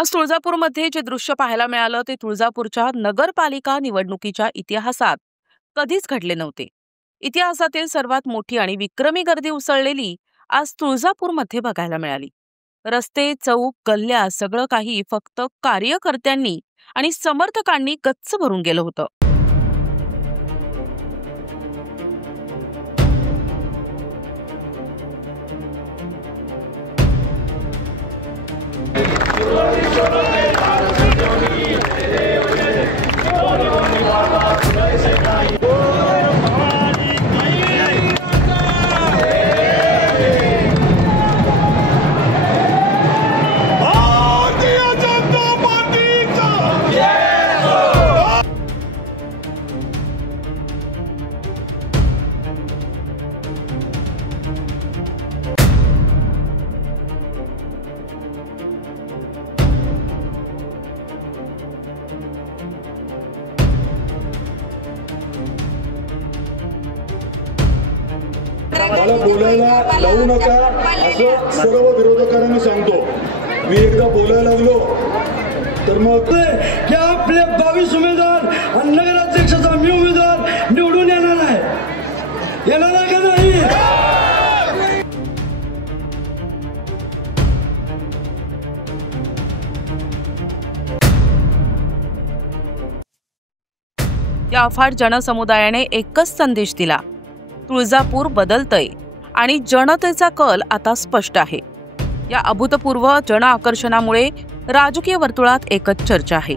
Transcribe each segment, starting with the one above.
आज तुळजापूरमध्ये जे दृश्य पाहायला मिळालं ते तुळजापूरच्या नगरपालिका निवडणुकीच्या इतिहासात कधीच घडले नव्हते। इतिहासातील सर्वात मोठी आणि विक्रमी गर्दी उसळलेली आज तुळजापूरमध्ये बघायला मिळाली। रस्ते, चौक, गल्ल्या सगळं काही फक्त कार्यकर्त्यांनी आणि समर्थकांनी गच्च भरून गेलं होतं। मला बोलायला लावू नका असं सर्व विरोधकांना सांगतो। मी एकदा बोलायला लागलो तर मग की आपले 22 उमेदवार आणि नगराध्यक्षाचा मी उमेदवार निवडून येणार आहे का नाही? या अफाट जनसमुदायाने एकच संदेश दिला, तुळजापूर बदलतंय आणि जनतेचा कल आता स्पष्ट आहे। या अभूतपूर्व जन आकर्षणामुळे राजकीय वर्तुळात एकच चर्चा आहे,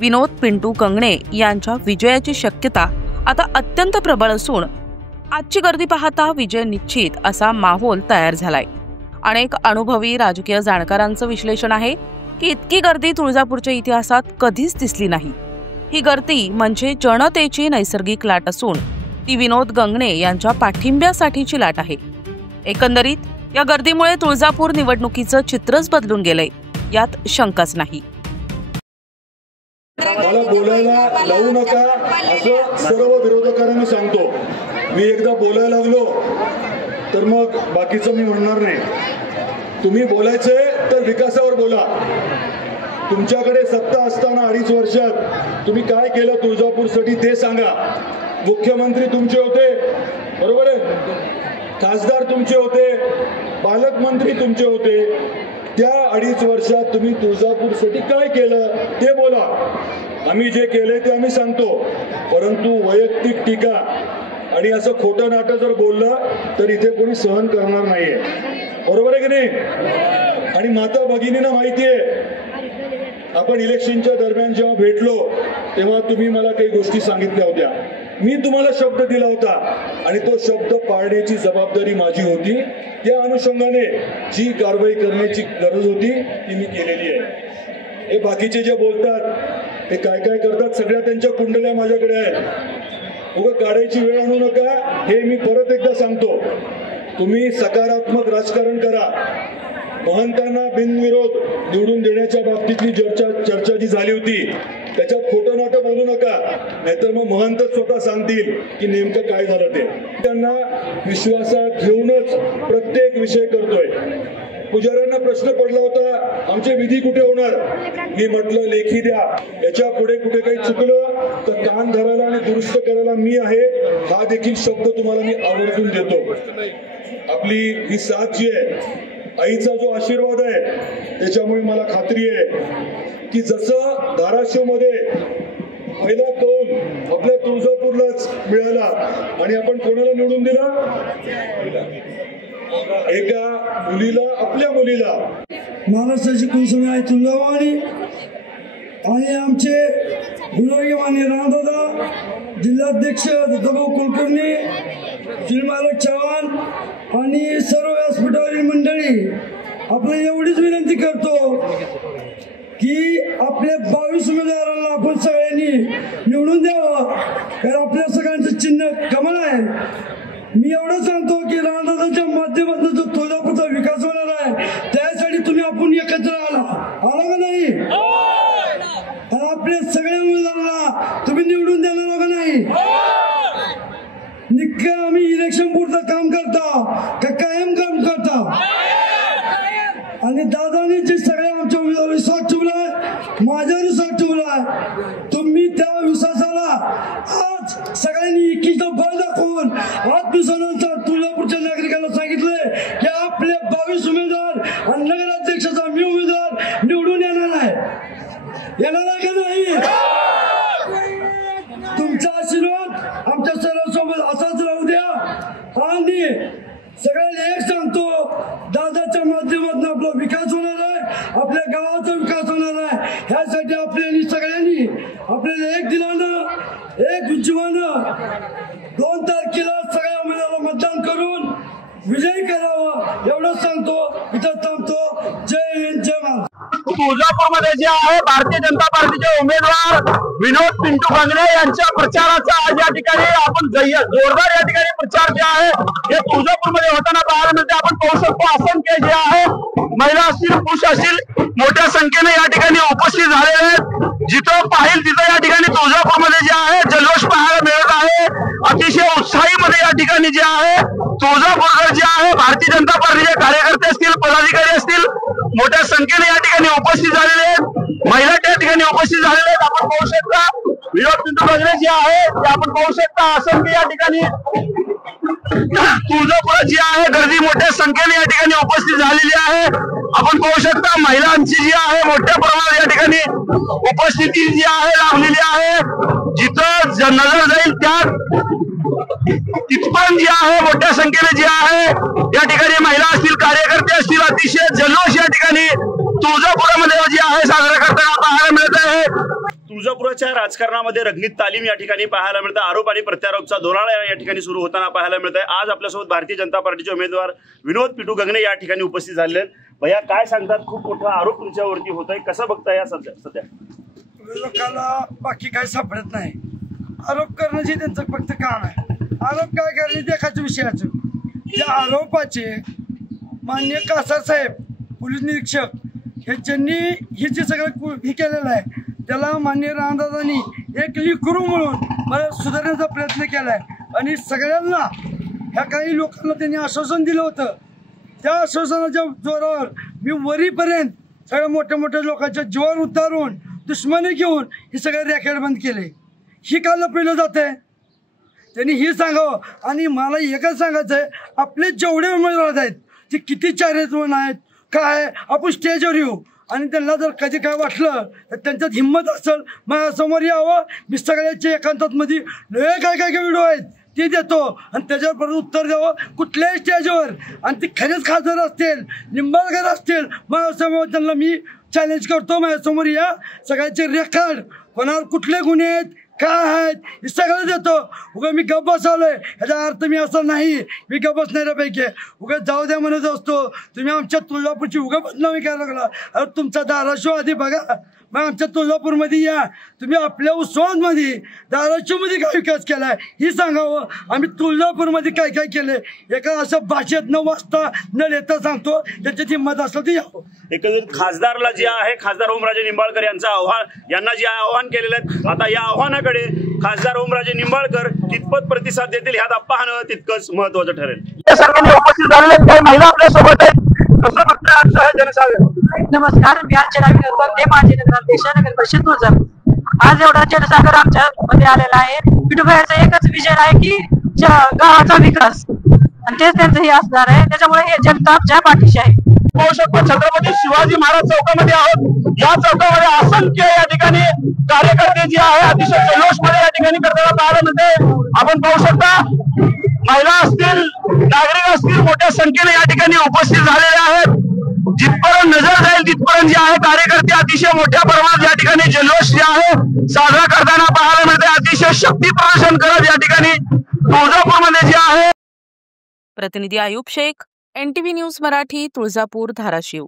विनोद पिंटू गंगणे यांच्या विजयाची शक्यता आता अत्यंत प्रबळ असून आजची गर्दी पाहता विजय निश्चित असा माहोल तयार झालाय। अनेक अनुभवी राजकीय जाणकारांचं विश्लेषण आहे की इतकी गर्दी तुळजापूरच्या इतिहासात कधीच दिसली नाही। ही गर्दी म्हणजे जनतेची नैसर्गिक लाट असून ती विनोद गंगणे यांच्या पाठिंब्यासाठीची लाट आहे। एकंदरीत या गर्दीमुळे तुळजापूर निवडणुकीचं चित्रच बदलून गेलंय, यात शंकाच नाही। मला बोलायला लावू नका असं सर्व विरोधकांना सांगतो। मी एकदा बोलायला लागलो तर मग बाकीचं मी म्हणणार नाही। तुम्ही बोलायचंय तर विकासावर बोला। तुमच्याकडे सत्ता असताना 2.5 वर्षात तुम्ही काय केलं तुळजापूरसाठी ते सांगा। मुख्यमंत्री तुमचे होते, बरोबर आहे, खासदार तुमचे होते, पालकमंत्री तुमचे होते, त्या 2.5 वर्षात तुम्ही तुळजापूरसाठी काय केलं ते बोला। आम्ही जे केले ते आम्ही सांगतो, परंतु वैयक्तिक टीका आणि असं खोटं नाटं जर बोललं तर इथे कोणी सहन करणार नाहीये, बरोबर आहे की नाही? आणि माता भगिनींना माहितीये, आपण इलेक्शनच्या दरम्यान जेव्हा भेटलो तेव्हा तुम्ही मला काही गोष्टी सांगितल्या होत्या। मी तुम्हाला शब्द दिला होता आणि तो शब्द पाळण्याची जबाबदारी माझी होती। त्या अनुषंगाने जी कारवाई करण्याची गरज होती ती मी केलेली आहे। हे बाकीचे जे बोलतात ते काय काय करतात, सगळ्या त्यांच्या कुंडल्या माझ्याकडे आहेत। उगा काढायची वेळ आणू नका, हे मी परत एकदा सांगतो। तुम्ही सकारात्मक राजकारण करा। महंतांना बिनविरोध निवडून देण्याच्या बाबतीतली चर्चा जी झाली होती त्याच्यात खोटं नाटं बोलू नका, नाहीतर मग महंतच स्वतः सांगतील की नेमकं काय झालं ते। त्यांना विश्वासात घेऊनच प्रत्येक विषय करतोय। पुजाऱ्यांना प्रश्न पडला होता, आमचे विधी कुठे होणार? मी म्हटलं लेखी द्या। याच्या पुढे कुठे काही चुकलं तर कान धरायला आणि दुरुस्त करायला मी आहे, हा देखील शब्द तुम्हाला मी आवर्जून देतो। आपली ही साथ जी आहे, आईचा जो आशीर्वाद आहे, त्याच्यामुळे मला खात्री आहे की जसं धाराशिव मध्ये पहिला कौल आपल्या तुळजापूरलाच मिळाला आणि आपण कोणाला निवडून दिला? एका मुलीला, आपल्या मुलीला। महाराष्ट्राची कुलस्वामी आहे तुळजाभवानी आणि आमचे विभागीय मान्य रामदादा, जिल्हाध्यक्ष दत्ताभाऊ कुलकर्णी, श्रीमालक चव्हाण आणि सर्व व्यासपीठावरील मंडळी, आपल्याला एवढीच विनंती करतो की आपल्या 22 उमेदवारांना आपण सगळ्यांनी निवडून द्यावं, कारण आपल्या सगळ्यांचं चिन्ह कमळ आहे। मी एवढं सांगतो की रामदादांच्या माध्यमातून जो तुळजापूरचा विकास होणार आहे त्यासाठी तुम्ही आपण एकत्र आला का नाही? आपल्या सगळ्या उमेदवारांना तुम्ही निवडून देणार का नाही? निक्का आम्ही इलेक्शन पुरतं काम करता का कायम काम करता? आणि दादांनी जे सगळ्या आमच्या उमेदवार विश्वास ठेवला तुळजापूरच्या नागरिकांना सांगितलंय की आपले 22 उमेदवार आणि नगराध्यक्षाचा मी उमेदवार निवडून येणार आहे का नाही? तुमचा आशीर्वाद आमच्या सर्वांसोबत असाच राहू द्या आणि सगळ्यांना एक सांगतो, दादाच्या माध्यमातून आपला विकास होणार आहे, आपल्या गावाचा विकास होणार आहे। ह्यासाठी आपल्याला सगळ्यांनी आपल्याला एक दिलानं एक जीवानं 2 तारखेला सगळ्या उमेदवाराला मतदान करून विजयी करावा एवढं सांगतो, इथं थांबतो। जय हिंद, जय महाराष्ट्र। तुळजापूरमध्ये जे आहे भारतीय जनता पार्टीचे उमेदवार विनोद पिंटू गंगणे यांच्या प्रचाराचा आज या ठिकाणी आपण जोरदार या ठिकाणी प्रचार जे आहे हे तुळजापूरमध्ये होताना पाहायला मिळते। आपण पाहू शकतो असंख्य जे आहे महिला असतील पुरुष असतील मोठ्या संख्येने या ठिकाणी उपस्थित झालेले आहेत। जिथं पाहिल तिथं या ठिकाणी तुळजापूरमध्ये जे आहे जल्लोष पाहायला मिळत आहे। अतिशय उत्साहीमध्ये या ठिकाणी जे आहे तुळजापूरकर जे आहे भारतीय जनता पार्टीचे कार्यकर्ते असतील पदाधिकारी असतील मोठ्या संख्येने या ठिकाणी उपस्थित झालेले आहेत। महिला त्या ठिकाणी उपस्थित झालेले आहेत। आपण पाहू शकता विनोद पिंटू गंगणे जे आहे ते आपण पाहू शकता असंख्य या ठिकाणी तुळजापुरात जी आहे गर्दी मोठ्या संख्येने या ठिकाणी उपस्थित झालेली आहे। आपण पाहू शकता महिलांची जी आहे मोठ्या प्रमाणात या ठिकाणी उपस्थिती जी आहे लावलेली आहे। जिथं नजर जाईल त्या तिथपर्यंत जी आहे मोठ्या संख्येने जी आहे या ठिकाणी महिला असतील कार्यकर्ते असतील अतिशय जल्लोष या ठिकाणी तुळजापुरामध्ये जी आहे साजरा करताना पाहायला मिळत आहे। तुळजापुराच्या राजकारणामध्ये रंगीत तालीम या ठिकाणी पाहायला मिळतं। आरोप आणि प्रत्यारोपचा दोराळा या ठिकाणी सुरू होताना पाहायला मिळत आहे। आज आपल्यासोबत भारतीय जनता पार्टीचे उमेदवार विनोद पिंटू गंगणे या ठिकाणी उपस्थित झालेले आहेत। भैया काय सांगतात, खूप मोठा आरोप तुमच्यावरती होत आहे, कसं बघताय या सध्या? लोकांना बाकी काय सापडत नाही, आरोप करणं जे त्यांचं फक्त काम आहे। आरोप काय करणे देखाच्या विषयाचं, त्या आरोपाचे माननीय कासार साहेब पोलीस निरीक्षक यांनी हे जे सगळं हे केलेलं आहे त्याला माननीय रामदादांनी एक लिखरू म्हणून मला सुधारण्याचा प्रयत्न केला आहे। आणि सगळ्यांना ह्या काही लोकांना त्यांनी आश्वासन दिलं होतं, त्या आश्वासनाच्या जोरावर मी वरीपर्यंत सगळ्या मोठ्या मोठ्या लोकांच्या जीवावर उतारून दुश्मनी घेऊन हे सगळे रॅकेट बंद केले। ही का लपविलं जात आहे त्यांनी हे सांगावं। आणि मला एकच सांगायचं आहे, आपले जेवढे उमेदवार आहेत ते किती चारित्र्यवान आहेत काय, आपण स्टेजवर येऊ आणि त्यांना जर कधी काय वाटलं तर त्यांच्यात हिंमत असेल माझ्यासमोर यावं। मी सगळ्याच्या एकांतात मध्ये काय व्हिडिओ आहेत ते देतो आणि त्याच्यावर परत उत्तर द्यावं कुठल्याही स्टेजवर। आणि ते खरेच खासदार असतील निंबाळकर असतील माझ्यासमोर त्यांना मी चॅलेंज करतो, माझ्यासमोर या, सगळ्याचे रेकॉर्ड कोणावर कुठले गुन्हे आहेत काय आहेत हे सगळं देतो। उगा मी गप्प बसवलोय ह्याचा अर्थ मी असं नाही मी गप्प बसणाऱ्यापैकी उगा जाऊ द्या म्हणत असतो। तुम्ही आमच्या तुळजापूरची उगा बदनामी करायला लागला। अरे तुमचा धाराशिव आधी बघा, मग आमच्या तुळजापूरमध्ये या, तुम्ही आपल्या उस्मानाबादमध्ये धाराशिवमध्ये काय विकास केलाय हे सांगावं। आम्ही तुळजापूरमध्ये काय काय केलंय एका असं भाषेत न वाचता न लिहिता सांगतो, त्याच्यात हिंमत असलं तर यावं। एकंदरीत खासदारला जे आहे खासदार ओमराजे निंबाळकर यांचं आव्हान यांना जे आव्हान केलेलं आहे, आता या आव्हानाकडे खासदार ओमराजे निंबाळकर कितपत प्रतिसाद देतील ह्यात पाहणं तितकंच महत्वाचं ठरेल। सर्वांनी उपस्थित झालेले काही महिला आपल्या सोबत आहेत, कसं बघताय आजचं हे जनसागर? नमस्कार, मी अर्चना विनोद माझे नगराध्यक्ष नगर परिषद तुळजापूर। आज एवढा जनसागर आमच्या मध्ये आलेला आहे। विठुबाईचा एकच विजय आहे की गावाचा विकास आणि तेच त्यांचं हे असणार आहे, त्याच्यामुळे हे जनता आमच्या पाठीशी आहे। पाहू शकतो छत्रपती शिवाजी महाराज चौकामध्ये आहोत। या चौकामध्ये असंख्य या ठिकाणी कार्यकर्ते जे आहे अतिशय जल्लोषमध्ये या ठिकाणी करताना पाहायला मिळते। आपण पाहू शकता महिला असतील नागरिक असतील मोठ्या संख्येने या ठिकाणी उपस्थित झालेले आहेत। जिथपर्यंत नजर जाईल तिथपर्यंत जे आहे कार्यकर्ते अतिशय मोठ्या प्रमाणात या ठिकाणी जल्लोष जे आहे साजरा करताना पाहायला मिळते। अतिशय शक्ती प्रदर्शन करत या ठिकाणी तुळजापूरमध्ये जे आहे। प्रतिनिधी आयुब शेख, NTV न्यूज मराठी, तुळजापूर, धाराशिव।